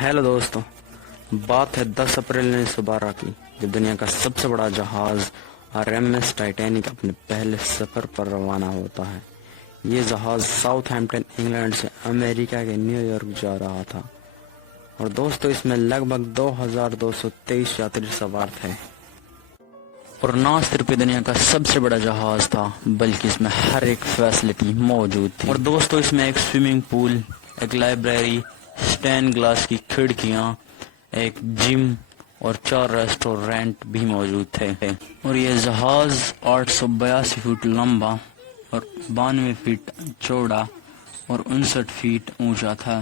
Hello दोस्तों, बात है 10 अप्रैल 1912 की, जब दुनिया का सबसे बड़ा जहाज RMS टाइटैनिक अपने पहले सफर पर रवाना होता है। ये जहाज साउथहैम्पटन इंग्लैंड से अमेरिका के न्यूयॉर्क जा रहा था और दोस्तों इसमें लगभग 2223 यात्री सवार थे। और ना सिर्फ दुनिया का सबसे बड़ा जहाज था बल्कि इसमें हर एक फैसिलिटी मौजूद थी। और दोस्तों इसमें एक स्विमिंग पूल, एक लाइब्रेरी, स्टेन ग्लास की खिड़कियां, एक जिम और 4 रेस्टोरेंट भी मौजूद थे। और ये जहाज 882 फीट लंबा और 92 फीट चौड़ा और 59 फीट ऊंचा था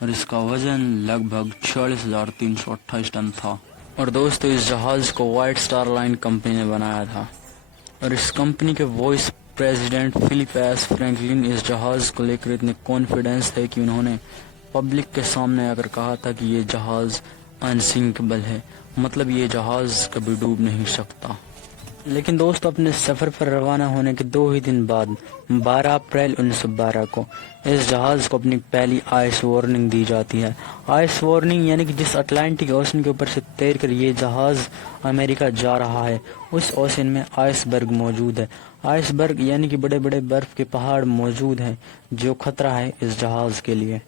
और इसका वजन लगभग 46,328 टन था। और दोस्तों इस जहाज को व्हाइट स्टार लाइन कंपनी ने बनाया था और इस कंपनी के vice president Philip S Franklin इस जहाज को लेकर इतने कॉन्फिडेंस थे कि उन्होंने पब्लिक के सामने आकर कहा था कि ये जहाज अनसिंकेबल है, मतलब ये जहाज कभी डूब नहीं सकता। लेकिन दोस्तों अपने सफर पर रवाना होने के 2 ही दिन बाद 12 अप्रैल 1912 को इस जहाज को अपनी पहली आइस वार्निंग दी जाती है। आइस वार्निंग यानी कि जिस अटलांटिक ओशन के ऊपर से तैर कर ये जहाज अमेरिका जा रहा है उस ओशन में आइसबर्ग मौजूद है। आइसबर्ग यानी कि बड़े बड़े बर्फ के पहाड़ मौजूद हैं जो खतरा है इस जहाज के लिए।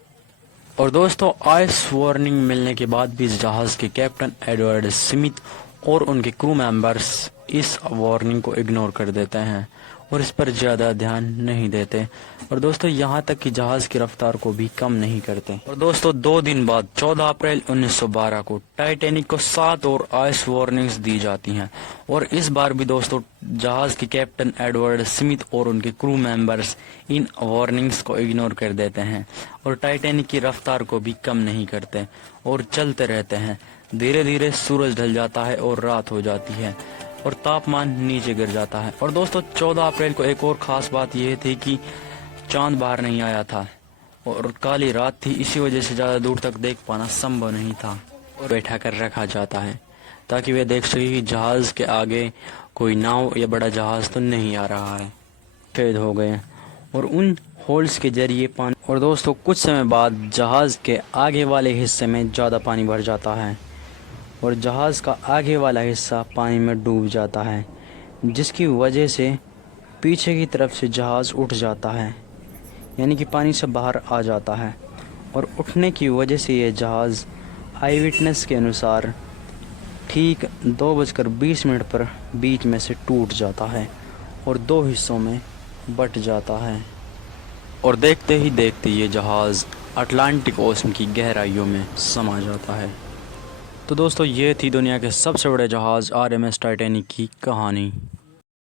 और दोस्तों आइस वार्निंग मिलने के बाद भी इस जहाज के कैप्टन एडवर्ड स्मिथ और उनके क्रू मेंबर्स इस वार्निंग को इग्नोर कर देते हैं और इस पर ज़्यादा ध्यान नहीं देते और दोस्तों यहाँ तक कि जहाज़ की रफ्तार को भी कम नहीं करते। और दोस्तों 2 दिन बाद 14 अप्रैल 1912 को टाइटैनिक को 7 और आइस वार्निंग्स दी जाती हैं और इस बार भी दोस्तों जहाज़ के कैप्टन एडवर्ड स्मिथ और उनके क्रू मेंबर्स इन वार्निंग्स को इग्नोर कर देते हैं और टाइटैनिक की रफ्तार को भी कम नहीं करते और चलते रहते हैं। धीरे धीरे सूरज ढल जाता है और रात हो जाती है और तापमान नीचे गिर जाता है। और दोस्तों 14 अप्रैल को एक और ख़ास बात यह थी कि चांद बाहर नहीं आया था और काली रात थी, इसी वजह से ज़्यादा दूर तक देख पाना संभव नहीं था और बैठा कर रखा जाता है ताकि वे देख सके कि जहाज़ के आगे कोई नाव या बड़ा जहाज़ तो नहीं आ रहा है। कैद हो गए और उन होल्स के जरिए पानी। और दोस्तों कुछ समय बाद जहाज़ के आगे वाले हिस्से में ज़्यादा पानी भर जाता है और जहाज़ का आगे वाला हिस्सा पानी में डूब जाता है, जिसकी वजह से पीछे की तरफ से जहाज़ उठ जाता है, यानी कि पानी से बाहर आ जाता है। और उठने की वजह से ये जहाज़ आई विटनेस के अनुसार ठीक 2:20 पर बीच में से टूट जाता है और 2 हिस्सों में बट जाता है और देखते ही देखते ये जहाज़ अटलांटिक ओशन की गहराइयों में समा जाता है। तो दोस्तों ये थी दुनिया के सबसे बड़े जहाज़ RMS टाइटैनिक की कहानी।